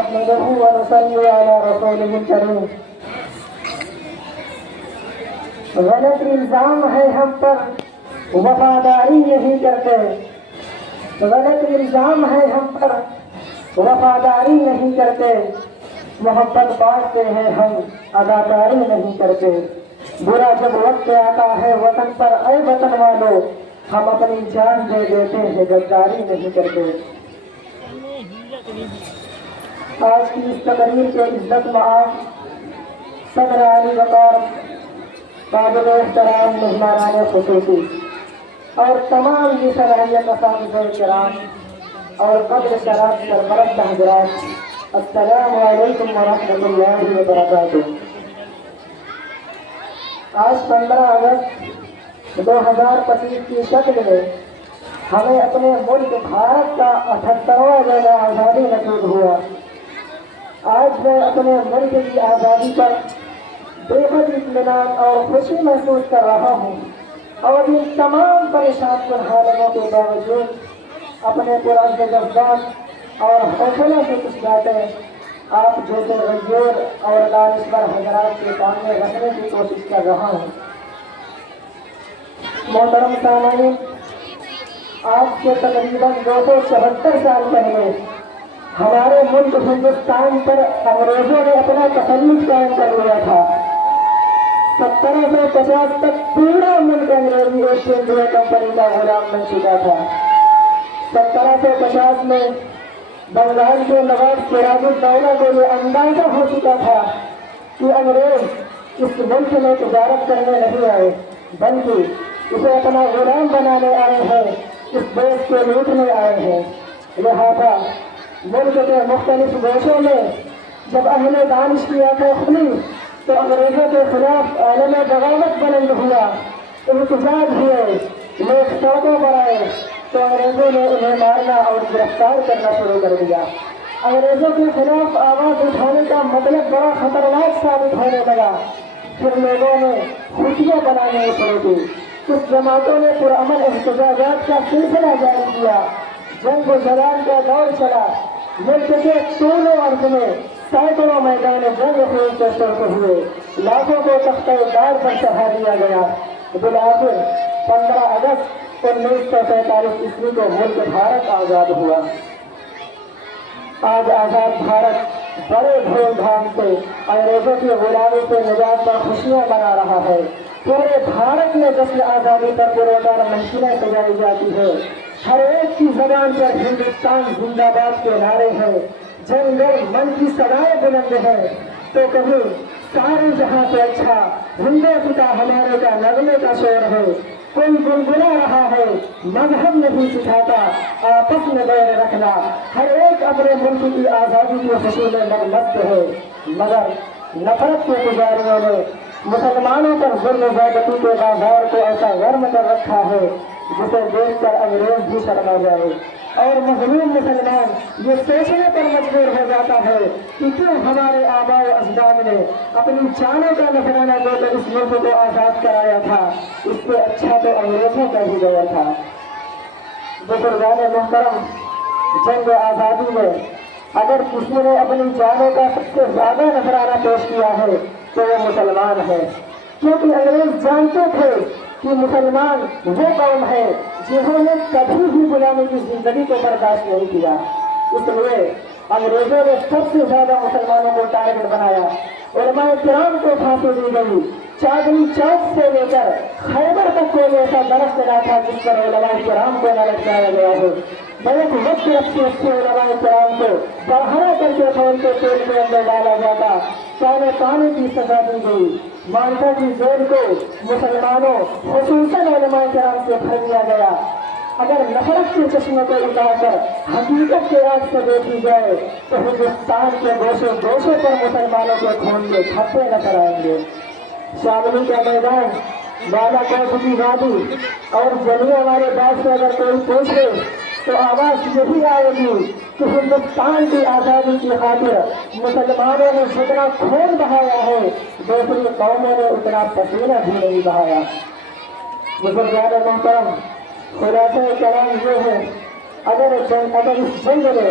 نحمده ونصلي على رسوله الكريم. غلط الزام ہے ہم پر وفاداری نہیں کرتے. غلط الزام ہے ہم پر وفاداری نہیں کرتے. محبت بانٹتے ہیں ہم اداکاری نہیں کرتے. برا جب وقت آتا ہے وطن پر اے وطن والو ہم اپنی جان دے دیتے ہیں غداری نہیں کرتے. آج کی اس تقریر کے عزت مآب صدر علی وقار قابل احترام مہمانان خصوصی اور تمام کی صلاحیت اساتذہ کرام اور قدر شراب سرپرست حضرات، السلام علیکم ورحمۃ اللہ وبرکاتہ. آج 15 اگست 2025 کی شکل میں ہمیں اپنے ملک بھارت کا 78واں روزہ آزادی نصیب ہوا. آج میں اپنے ملک کی آزادی پر بے حد اطمینان اور خوشی محسوس کر رہا ہوں، اور ان تمام پریشان کن حالتوں کے باوجود اپنے پرعزم جذبات اور حوصلے سے کچھ باتیں آپ جیسے غیور اور دانشور حضرات کے سامنے رکھنے کی کوشش کر رہا ہوں. محترم سامعین، آج سے تقریباً 274 سال پہلے ہمارے ملک ہندوستان پر انگریزوں نے اپنا تسلط قائم کر لیا تھا. 1750 تک پورا ملک انگریزی ایسٹ انڈیا کمپنی کا غلام بن چکا تھا. 1750 میں بنگال کے نواب سراج الدولہ کو یہ اندازہ ہو چکا تھا کہ انگریز اس ملک میں تجارت کرنے نہیں آئے بلکہ اسے اپنا غلام بنانے آئے ہیں، اس دیش کو لوٹنے آئے ہیں. لہذا ملک کے مختلف گوشوں میں جب اہل دانش کی آنکھیں کھلی تو انگریزوں کے خلاف عالم بغاوت بلند ہوا. احتجاج ہوئے، لوگ سڑکوں پر آئے تو انگریزوں نے انہیں مارنا اور گرفتار کرنا شروع کر دیا. انگریزوں کے خلاف آواز اٹھانے کا مطلب بڑا خطرناک ثابت ہونے لگا. پھر لوگوں نے خوشیاں بنانے شروع کی. کچھ جماعتوں نے پرامن احتجاجات کا سلسلہ جاری کیا. جنگ و جلال کا دور چلا. ملک کے طول و عرض میں سینکڑوں میدان جنگ خون سے سرخ ہوئے، لاکھوں کو تختہ دار پر چڑھا دیا گیا. بالآخر 15 اگست 1947 عیسوی کو ملک بھارت آزاد ہوا. آج آزاد بھارت بڑے دھوم دھام سے انگریزوں کی غلامی سے نجات پر خوشیاں منا رہا ہے. پورے بھارت میں جشن آزادی پر پروکار محفلیں سجائی جاتی ہے. ہر ایک کی زبان پر ہندوستان زندہ باد کے نعرے ہیں. جن گل من کی صدائیں بلند ہیں تو کہیں سارے جہاں سے اچھا ہندو پتا ہمارے کا نغمے کا شور ہے. کوئی گنگنا رہا ہے، مذہب نہیں سکھاتا آپس میں بین رکھنا. ہر ایک اپنے ملک کی آزادی کی خوشی میں مست ہے، مگر نفرت کے پجاریوں نے مسلمانوں پر ظلم و زیادتی کے بازار کو ایسا گرم کر رکھا ہے جسے دیکھ کر انگریز بھی شرما جائے. اور مظلوم مسلمان یہ سوچنے پر مجبور ہو جاتا ہے کہ کیوں ہمارے آباء و اجداد نے اپنی جانوں کا نذرانہ دے کر اس ملک کو آزاد کرایا تھا. اس سے اچھا تو انگریزوں کا ہی دور تھا. بزرگان محترم، جنگ آزادی میں اگر کسی نے اپنی جانوں کا سب سے زیادہ نذرانہ پیش کیا ہے تو وہ مسلمان ہے، کیونکہ انگریز جانتے تھے کہ مسلمان وہ قوم ہے جنہوں نے کبھی بھی غلامی کی زندگی کو برداشت نہیں کیا. اس لیے انگریزوں نے سب سے زیادہ مسلمانوں کو ٹارگٹ بنایا. علماء کرام کو پھانسی دی گئی. چاندنی چوک سے لے کر خیبر تک کوئی ایسا درخت نہ تھا جس پر علماء کرام کو نہ لٹکایا گیا ہو. بہت وقت رکھتے اس علماء کرام کو برہنہ کر کے کھول کے تیل کے اندر ڈالا جاتا. کانے کانے کی سزا دی گئی. مانسا کی جیل کو مسلمانوں خصوصاً علماء کرام سے بھر دیا گیا. اگر نفرت کے چشمے کو اتار کر حقیقت کے آگ سے دیکھی جائے تو ہندوستان کے گوشے گوشے پر مسلمانوں کے خون کے دھبے نظر آئیں گے. شاملی کا میدان، بالا کوٹ کی وادی اور جلیاں والے باغ سے اگر کوئی پوچھے تو آواز یہی آئے گی کہ ہندوستان کی آزادی کی خاطر مسلمانوں نے جتنا خون بہایا ہے دوسری قوموں نے اتنا پسینہ بھی نہیں بہایا. بزرگان محترم، خلاصہ کلام یہ ہے، اگر اس جنگ میں